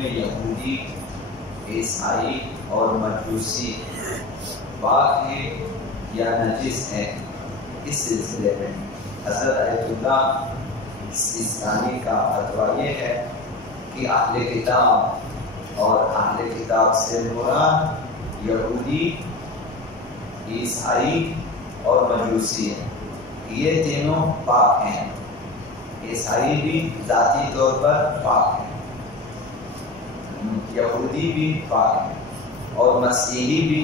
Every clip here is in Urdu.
میں یہودی، عیسائی اور مجوسی پاک ہیں یا نجس ہیں، اس سلسلے میں حضرت آیت اللہ سیستانی کا فتویٰ یہ ہے کہ اہل کتاب اور اہل کتاب سے مراد یہودی، عیسائی اور مجوسی ہیں، یہ تینوں پاک ہیں۔ عیسائی بھی ذاتی طور پر پاک ہیں، یہودی بھی پاک ہیں، اور مسیحی بھی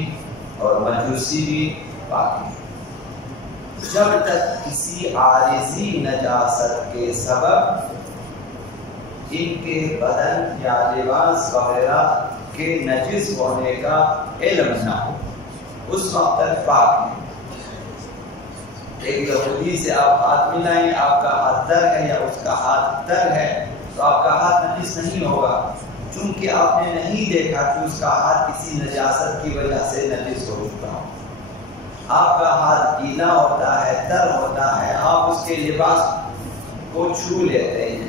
اور مجوسی بھی پاک ہیں، جب تک کسی عارضی نجاست کے سبب ان کے بدن یا لباس وغیرہ کے نجس ہونے کا علم نہ ہو، اس وقت تک پاک ہیں۔ ایک یہودی سے آپ ہاتھ ملائیں، آپ کا ہاتھ تر ہے یا اس کا ہاتھ تر ہے تو آپ کا ہاتھ نجس نہیں ہوگا، چونکہ آپ نے نہیں دیکھا کہ اس کا ہاتھ کسی نجاست کی وجہ سے نجس ہو چکا ہو۔ آپ کا ہاتھ گیلا ہوتا ہے، تر ہوتا ہے، آپ اس کے لباس کو چھو لیتے ہیں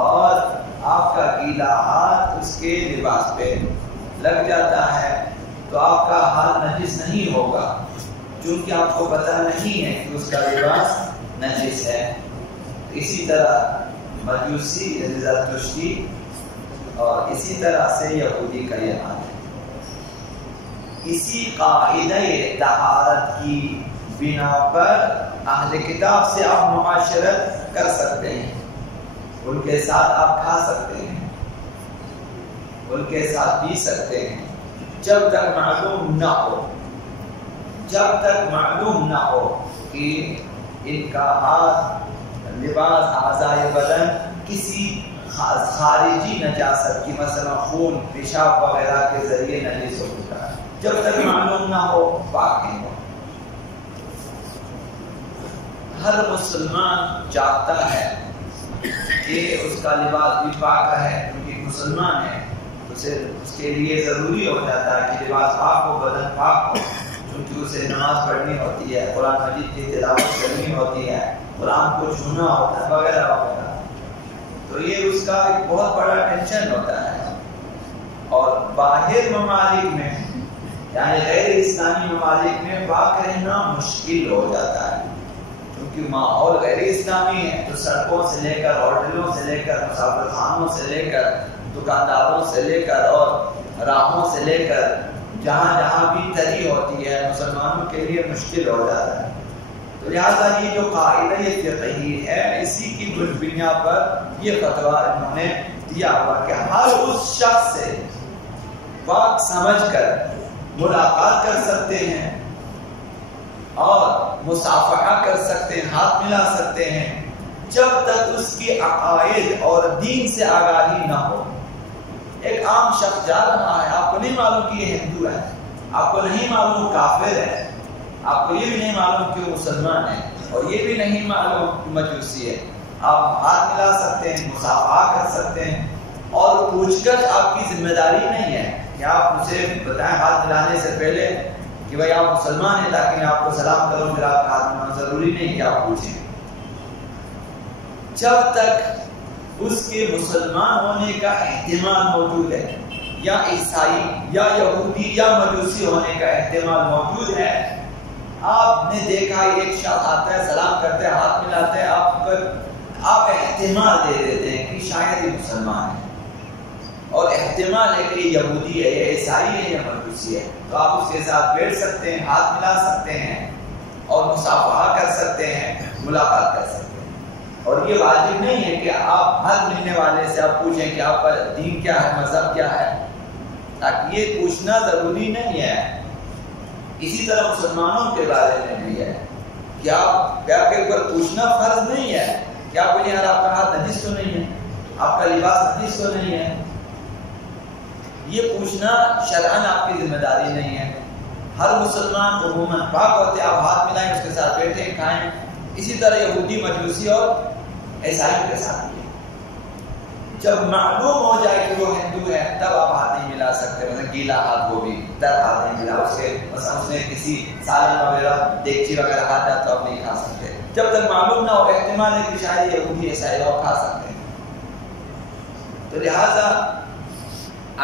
اور آپ کا گیلا ہاتھ اس کے لباس پہ لگ جاتا ہے تو آپ کا ہاتھ نجس نہیں ہوگا، چونکہ آپ کو پتہ نہیں ہے کہ اس کا لباس نجس ہے۔ اسی طرح مجوسی زرتشتی اور اسی طرح سے یہودی کا یہ حال ہے۔ اسی قاعدہ طہارت کی بنا پر اہل کتاب سے آپ معاشرت کر سکتے ہیں، ان کے ساتھ آپ کھا سکتے ہیں، ان کے ساتھ پی سکتے ہیں، جب تک معلوم نہ ہو، جب تک معلوم نہ ہو کہ ان کا ہاتھ، لباس، اعضائے بدن کسی خارجی نجاست کی مثلا خون، پیشاب وغیرہ کے ذریعے نجس ہو چکا ہے، جب تک معلوم نہ ہو پاک نہیں ہو۔ ہر مسلمان چاہتا ہے کہ اس کا لباس بھی پاک ہے، کیونکہ مسلمان ہے، اس کے لیے ضروری ہو جاتا ہے کہ لباس پاک ہو، بدن پاک ہو، کیونکہ اسے نماز پڑھنی ہوتی ہے، قرآن مجید کی تلاوت کرنی ہوتی ہے، قرآن کو چھونا ہوتا ہے وغیرہ وغیرہ، تو یہ اس کا ایک بہت بڑا ٹینشن ہوتا ہے۔ اور باہر ممالک میں یعنی غیر اسلامی ممالک میں پاک رہنا مشکل ہو جاتا ہے، کیونکہ ماحول غیر اسلامی ہے، تو سڑکوں سے لے کر، ہوٹلوں سے لے کر، مسافر خانوں سے لے کر، دکانداروں سے لے کر اور راہوں سے لے کر جہاں جہاں بھی تری ہوتی ہے مسلمانوں کے لیے مشکل ہو جاتا ہے۔ تو لہٰذا یہ جو قاعدہ یہ فقہی ہے، اسی کی بنیاد پر یہ فتویٰ انہوں نے دیا ہوا کہ ہر اس شخص سے پاک سمجھ کر ملاقات کر سکتے ہیں اور مصافحہ کر سکتے ہیں، ہاتھ ملا سکتے ہیں، جب تک اس کی عقائد اور دین سے آگاہی نہ ہو۔ ایک عام شخص جا رہا ہے، آپ کو نہیں معلوم کہ یہ ہندو ہے، آپ کو نہیں معلوم کافر ہے، آپ کو یہ بھی نہیں معلوم کہ وہ مسلمان ہے، اور یہ بھی نہیں معلوم کہ مجوسی ہے، آپ ہاتھ ملا سکتے ہیں، مصافحہ کر سکتے ہیں، اور پوچھ کر آپ کی ذمہ داری نہیں ہے کہ آپ مجھے بتائیں ہاتھ ملانے سے پہلے کہ بھائی آپ مسلمان ہیں تاکہ میں آپ کو سلام کروں، پھر آپ کا ہاتھ ملانا ضروری نہیں کہ آپ پوچھیں۔ جب تک اس کے مسلمان ہونے کا احتمال موجود ہے، یا عیسائی یا یہودی یا مجوسی ہونے کا احتمال موجود ہے، آپ نے دیکھا ایک شخص آتا ہے، سلام کرتے ہیں، ہاتھ ملاتے ہیں، آپ احتمال دے دیتے ہیں کہ شاید یہ مسلمان ہے، اور احتمال ہے کہ یہودی ہے یا عیسائی ہے یا مجوسی ہے، تو آپ اس کے ساتھ بیٹھ سکتے ہیں، ہاتھ ملا سکتے ہیں اور مصافحہ کر سکتے ہیں، ملاقات کر سکتے ہیں۔ اور یہ واجب نہیں ہے کہ آپ ہر ملنے والے سے آپ پوچھیں کہ آپ کا دین کیا ہے، مذہب کیا ہے، تاکہ یہ پوچھنا ضروری نہیں ہے۔ اسی طرح مسلمانوں کے بارے میں بھی ہے کہ آپ کے اوپر پوچھنا فرض نہیں ہے کہ آپ پوچھیں یار آپ کا ہاتھ نجس تو نہیں ہے، آپ کا لباس نجس تو نہیں ہے، یہ پوچھنا شرعاً آپ کی ذمہ داری نہیں ہے۔ ہر مسلمان عموماً پاک ہوتے، آپ ہاتھ ملائیں، اس کے ساتھ بیٹھیں، کھائیں۔ اسی طرح یہودی، مجوسی اور عیسائی کے ساتھ بھی جب معلوم ہو جائے کہ وہ ہندو ہے تب آپ ہاتھ نہیں ملا سکتے، مثلا گیلا ہاتھ، وہ بھی در ہاتھ نہیں ملا، اس کے مثلا اس نے کسی سالن وغیرہ، دیگچی وغیرہ ہاتھ ہے تو آپ نہیں کھا سکتے، جب تک معلوم نہ ہو، احتمال ہے کہ شاید یہودی عیسائی اور کھا سکتے ہیں۔ تو لہذا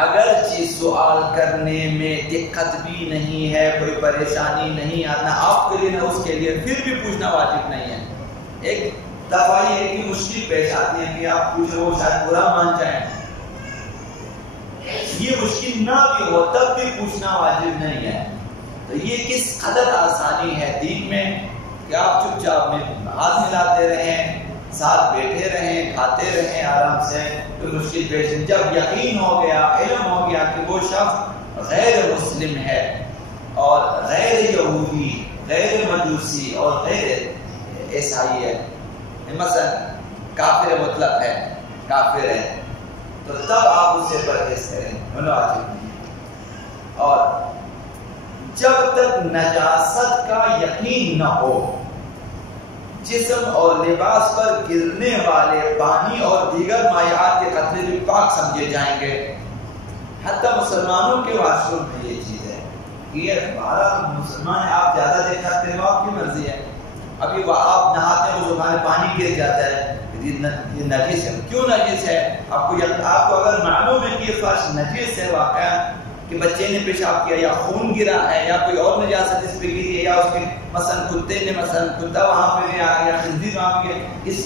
اگرچہ سوال کرنے میں دقت بھی نہیں ہے، کوئی پریشانی نہیں آنا آپ کے لیے نہ اس کے لیے، پھر بھی پوچھنا واجب نہیں ہے۔ ایک دفعہ یہ کہ مشکل پیش آتی ہے کہ آپ پوچھیں وہ شاید برا مان جائیں، یہ مشکل نہ بھی ہو تب بھی پوچھنا واجب نہیں ہے۔ تو یہ کس قدر آسانی ہے دین میں کہ آپ چپ چاپ میں ہاتھ ملاتے رہیں، ساتھ بیٹھے رہیں، کھاتے رہیں آرام سے، کوئی مشکل پیش نہیں۔ جب یقین ہو گیا، علم ہو گیا کہ وہ شخص غیر مسلم ہے اور غیر یہودی، غیر مجوسی اور غیر عیسائی ہے، مثلا کافر مطلق ہے، کافر ہے، تو تب آپ اسے پرہیز کریں، واجب نہیں۔ اور جب تک نجاست کا یقین نہ ہو، جسم اور لباس پر گرنے والے پانی اور دیگر مائعات کے قطرے بھی پاک سمجھے جائیں گے۔ حتیٰ مسلمانوں کے واش روم میں یہ چیز ہے کہ یہ ہمارا مسلمان ہے، آپ زیادہ دیکھ سکتے ہیں، آپ کی مرضی ہے۔ ابھی آپ نہاتے ہیں، اس میں پانی گر جاتا ہے، یہ نجس ہے۔ کیوں نجس ہے؟ آپ کو اگر معلوم ہے کہ یہ فرش نجس ہے واقعا، کہ بچے نے پیشاب کیا یا خون گرا ہے یا کوئی اور نجاست اس پہ گری ہے، یا اس کے مثلا کتے نے کتا وہاں پہ گیا یا خنزیر وہاں پہ اس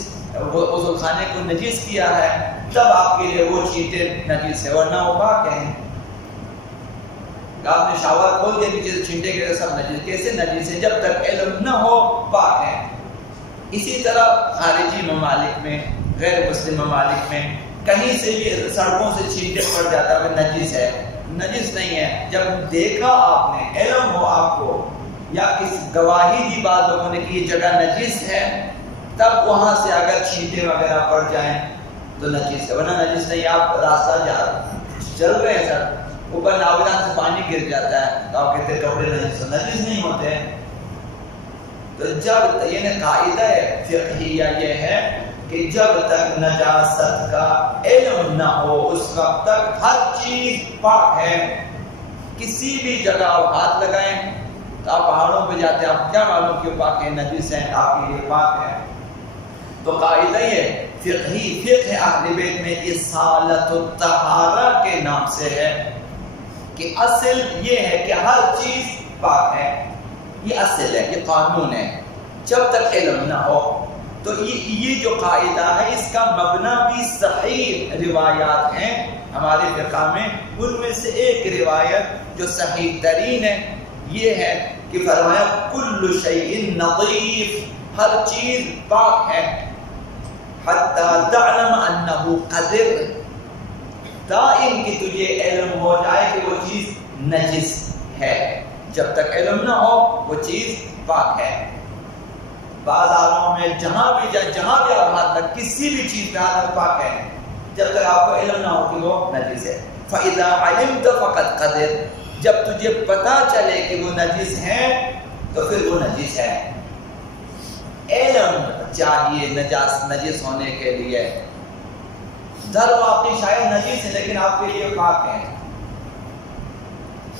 غسل خانے کو نجس کیا ہے، تب آپ کے لیے وہ چیٹیں نجس ہے، ورنہ وہ پاک ہیں۔ آپ نے شاور کھول دیا پیچھے سے چھینٹے کے سب نجس، کیسے نجس ہے؟ جب تک علم نہ ہو پاک ہے۔ اسی طرح خارجی ممالک میں، غیر مسلم ممالک میں کہیں سے بھی سڑکوں سے چھینٹے پڑ جاتا ہے، نجس ہے، نجس نہیں ہے۔ جب دیکھا آپ نے، علم ہو آپ کو، یا کسی گواہی دی بعد لوگوں نے کہ یہ جگہ نجس ہے، تب وہاں سے اگر چھینٹے وغیرہ پڑ جائیں تو نجس ہے، ورنہ نجس نہیں۔ آپ راستہ چل رہے ہیں سر، اوپر ناودان سے پانی گر جاتا ہے تو آپ کہتے ہیں کپڑے نجس نہیں ہوتے۔ تو جب یہ قاعدہ فقہیہ یہ ہے کہ جب تک نجاست کا علم نہ ہو اس وقت تک ہر چیز پاک ہے۔ کسی بھی جگہ آپ ہاتھ لگائیں تو آپ پہاڑوں پہ جاتے ہیں، آپ کیا معلوم کیوں پاک ہے؟ نجس ہے، آپ کے لیے پاک ہے۔ تو قاعدہ یہ فقہی، فقہ اہل بیت میں اصالت الطہارہ کے نام سے ہے کہ اصل یہ ہے کہ ہر چیز پاک ہے، یہ اصل ہے، یہ قانون ہے۔ جب تک علم نہ ہو تو یہ جو قاعدہ ہے اس کا مبنی بھی صحیح روایات ہیں ہمارے فقہ میں۔ ان میں سے ایک روایت جو صحیح ترین ہے یہ ہے کہ فرمایا کل شیء نظیف، ہر چیز پاک ہے، حتی تعلم انہ قذر، دائم کہ تجھے علم ہو جائے کہ وہ چیز نجس ہے۔ جب تک علم نہ ہو وہ چیز پاک ہے۔ بازاروں میں جہاں بھی آپ ہاتھ لگ، کسی بھی چیز پہ ہاتھ لگ پاک ہے، جب تک آپ کو علم نہ ہو کہ وہ نجس ہے۔ فَإِذَا عَلِمْتَ فَقَدْ قَدِرْ، جب تجھے پتا چلے کہ وہ نجس ہے تو پھر وہ نجس ہے۔ علم چاہیے نجس ہونے کے لیے، در واقعی شاید نجس ہے لیکن آپ کے لیے پاک ہے۔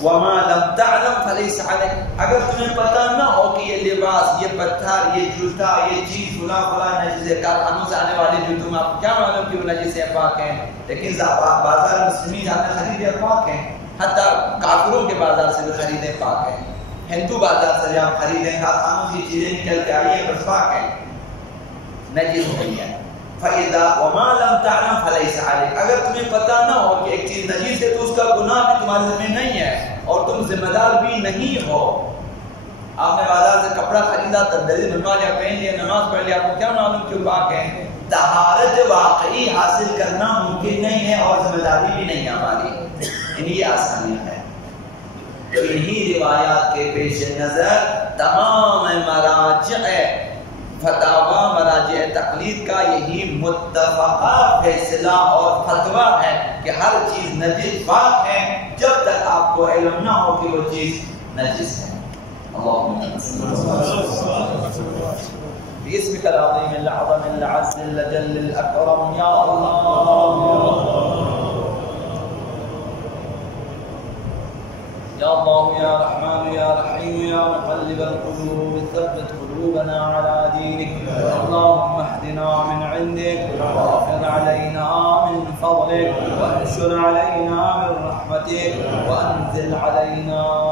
وَمَا لَمْ تَعْلَمْ فَلَيْسَ عَلَيْكَ، اگر تمہیں پتہ نہ ہو کہ یہ لباس، یہ پتھر، یہ جوتا، یہ چیز فلاں نجس ہے، کارخانوں سے آنے والی جوتوں میں آپ کیا معلوم کہ وہ نجس ہے پاک ہیں، لیکن بازار مسلمین جاتے خریدے پاک ہیں، حتیٰ کافروں کے بازار سے بھی خریدے پاک ہیں، ہندو بازار سے آپ خریدیں، کارخانوں سے چیزیں نکل کے آئی ہیں بس پاک ہیں، نجس نہیں ہے۔ فَإِذَا وَمَا لَمْ تَعْلَمْ فَلَيْسَ عَلَيْكَ، اگر تمہیں پتہ نہ ہو کہ ایک چیز نجس ہے تو اس کا گناہ بھی تمہارے ذمہ نہیں ہے اور تم ذمہ دار بھی نہیں ہو۔ آپ نے بازار سے کپڑا خریدا، تندری بنوا لیا، پہن لیا، نماز پڑھ لیا، آپ کو کیا معلوم کیوں پاک ہے؟ طہارت واقعی حاصل کرنا ممکن نہیں ہے اور ذمہ داری بھی نہیں ہے ہماری، یہ آسانیاں ہے۔ تو انہی روایات کے پیش نظر تمام مراجع فتاوا، مراجع تقلید کا یہی متفقہ فیصلہ اور فتویٰ ہے کہ ہر چیز نجس پاک ہے جب تک آپ کو علم نہ ہو کہ وہ چیز نجس ہے۔ اللہم باسمک العظیم العظم العز الجل الاکرم یا اللہ یا رحمان یا رحیم یا مقلب القلوب ثبت قلوبنا على دینک، اللہم واهدنا من عندك وأفض علينا من فضلك وانشر علينا من رحمتك وأنزل علينا